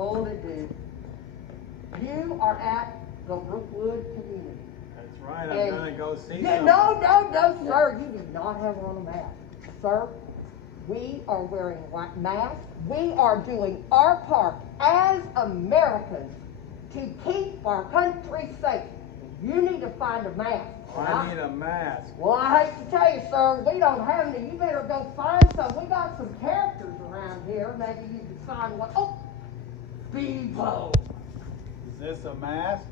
Oh, they do. You are at the Brookwood Community. That's right, I'm gonna go see Yeah, something. no, sir. You do not have on a mask. Sir, we are wearing white masks. We are doing our part as Americans to keep our country safe. You need to find a mask. I need a mask. Well, I hate to tell you, sir, we don't have any. You better go find some. We got some characters around here. Maybe you can find one. Oh, Bevo. Is this a mask?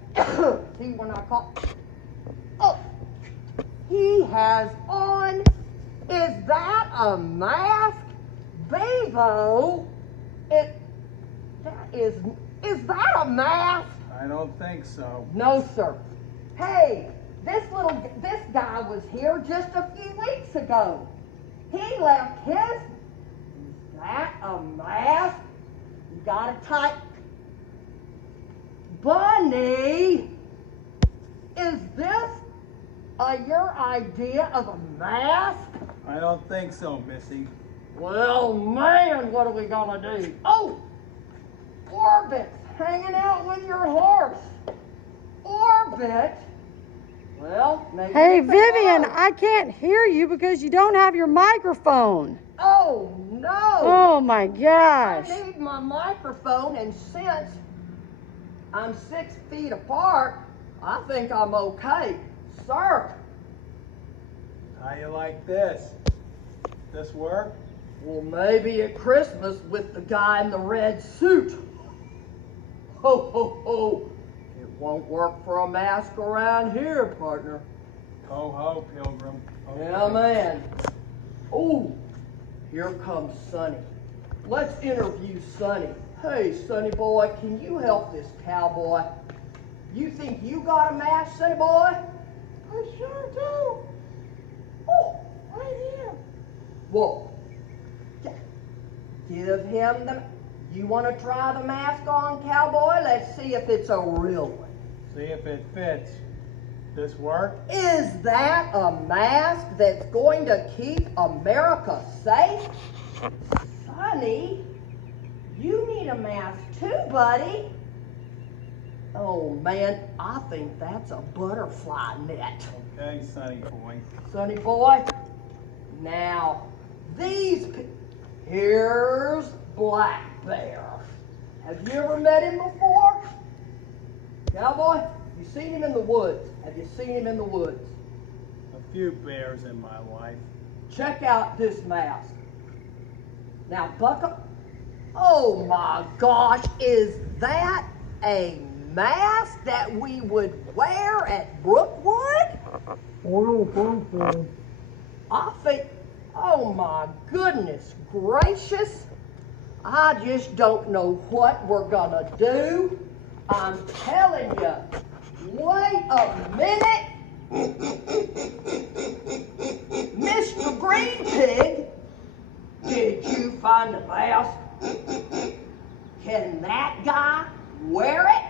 See when I call? Oh, he has on. Is that a mask? Bevo? Is that a mask? I don't think so. No, sir. Hey, this guy was here just a few weeks ago. He left his. Is that a mask? You gotta type. Bunny, is this your idea of a mask? I don't think so, Missy. Well, man, what are we gonna do? Oh, Orbit's hanging out with your horse. Orbit. Well, maybe. Hey, Vivian, I can't hear you because you don't have your microphone. Oh, no. Oh, my gosh. I need my microphone, and since I'm 6 feet apart, I think I'm okay. Sir. How you like this? This work? Well, maybe at Christmas with the guy in the red suit. Ho, ho, ho. It won't work for a mask around here, partner. Ho, ho, Pilgrim. Ho, Yeah, ho. man. Oh, here comes Sonny. Let's interview Sonny. Hey, Sonny boy, can you help this cowboy? You think you got a mask, Sonny boy? I sure do. Oh, right here. Whoa. Give him the. You want to try the mask on, cowboy? Let's see if it's a real one. See if it fits. This work? Is that a mask that's going to keep America safe? Sonny, you need a mask too, buddy. Oh, man, I think that's a butterfly net. Okay, Sonny boy. Sonny boy, now, here's Black Bear. Have you ever met him before? Cowboy, you seen him in the woods. Have you seen him in the woods? A few bears in my life. Check out this mask. Now, buckle. Oh my gosh, is that a mask that we would wear at Brookwood? I think, oh my goodness gracious. I just don't know what we're gonna do. I'm telling you, wait a minute. Mr. Green Pig, did you find a mask? Can that guy wear it?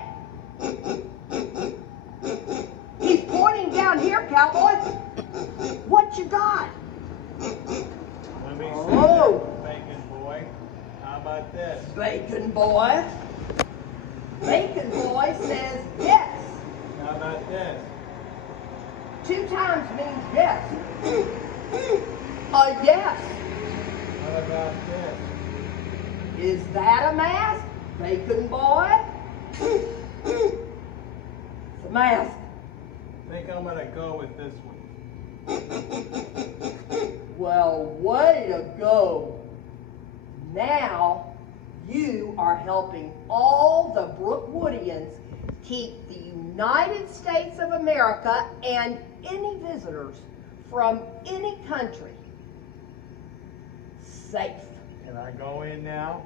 He's pointing down here, cowboy. What you got? Let me see Oh. that, bacon boy. How about this? Bacon boy. Bacon boy says yes. How about this? 2 times means yes. A yes. How about this? Is that a mask? Bacon boy? It's a mask. I think I'm gonna go with this one. Well, way to go. Now, you are helping all the Brookwoodians keep the United States of America and any visitors from any country safe. Can I go in now?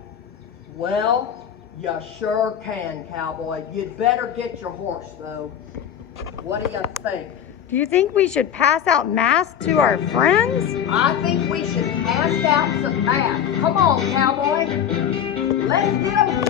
Well, you sure can, cowboy. You'd better get your horse, though. What do you think? Do you think we should pass out masks to our friends? I think we should pass out some masks. Come on, cowboy. Let's get them